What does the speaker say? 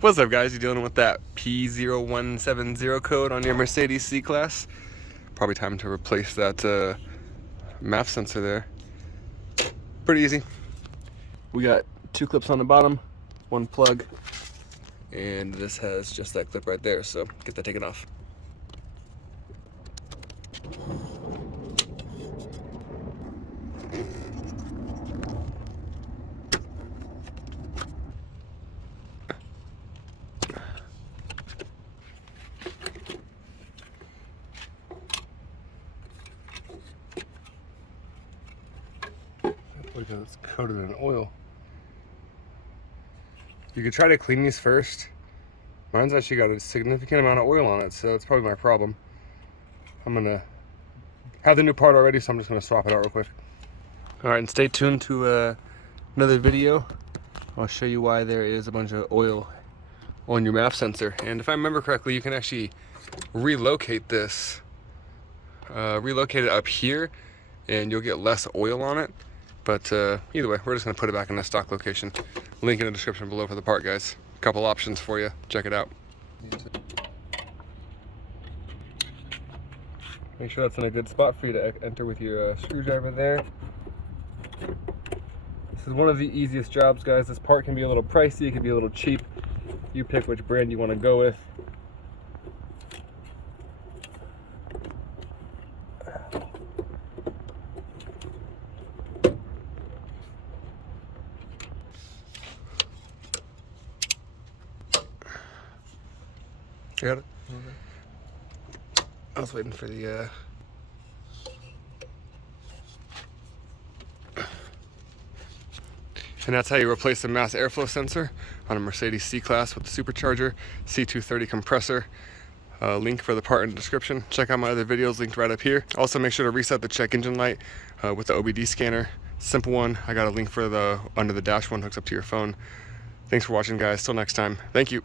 What's up, guys? You're dealing with that P0170 code on your Mercedes C-Class. Probably time to replace that MAF sensor there. Pretty easy. We got 2 clips on the bottom, 1 plug, and this has just that clip right there, so get that taken off. Because it's coated in oil. You could try to clean these first. Mine's actually got a significant amount of oil on it, so it's probably my problem. I'm gonna have the new part already, so I'm just gonna swap it out real quick. All right, and stay tuned to another video. I'll show you why there is a bunch of oil on your MAF sensor. And if I remember correctly, you can actually relocate this, relocate it up here, and you'll get less oil on it. But either way, we're just going to put it back in the stock location. Link in the description below for the part, guys. A couple options for you. Check it out. Make sure that's in a good spot for you to enter with your screwdriver there. This is one of the easiest jobs, guys. This part can be a little pricey. It can be a little cheap. You pick which brand you want to go with. You got it? Okay. I was waiting for the and that's how you replace the mass airflow sensor on a Mercedes C-Class with the supercharger, C230 compressor. Link for the part in the description. Check out my other videos linked right up here. Also make sure to reset the check engine light with the OBD scanner. Simple one. I got a link for the under the dash one, hooks up to your phone. Thanks for watching, guys. Till next time. Thank you.